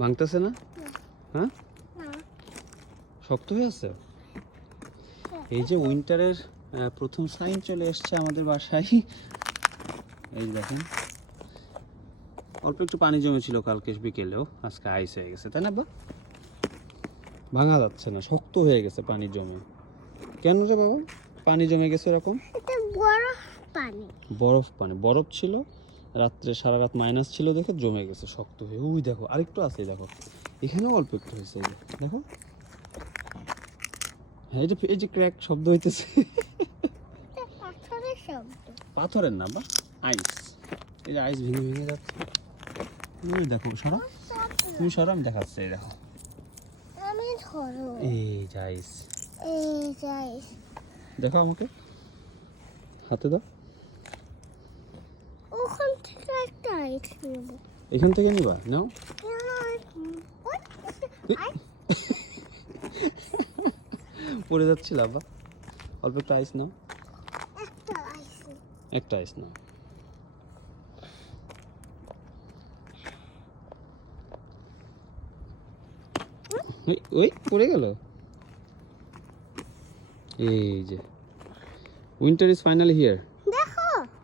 ভাঙতেছে না? হ্যাঁ? শক্ত হয়ে আছে? এই যে উইন্টারের প্রথম সাইন চলে এসছে আমাদের বাসায়। এই দেখেন। অল্প একটু পানি জমেছিল কালকে বিকেলেও আজকে আইস হয়ে গেছে তাই না বা ভাঙা যাচ্ছে না শক্ত হয়ে গেছে পানি জমে। কেন রে বাবা? পানি জমে গেছে এরকম? বড় পানি। বরফ পানি। বরফ ছিল রাত্রে সারা রাত মাইনাস ছিল দেখে জমে গেছে শক্ত হয়ে। ওই দেখো আরেকটু আছে দেখো। এখানেও অল্প একটু হয়েছে দেখো। হ্যাঁ এই যে এই যে ক্র্যাক শব্দ হইতেছে। পাথরের পাথরের না বা আইস এই যে আইস ভেঙে ভেঙে যাচ্ছে। ওই দেখো সরা। তুমি সরা আমি দেখাচ্ছি এই দেখো। আমি ধরো। এই যে আইস এই যাই দেখো আমাকে। হাতে দাও ওখান থেকে নেব এখান থেকে নিবা, নাও। পড়ে যাচ্ছিল বা অল্প একটু আইস নাও। একটা আইস নাও। ওই পড়ে গেল? এই যে। Winter is finally here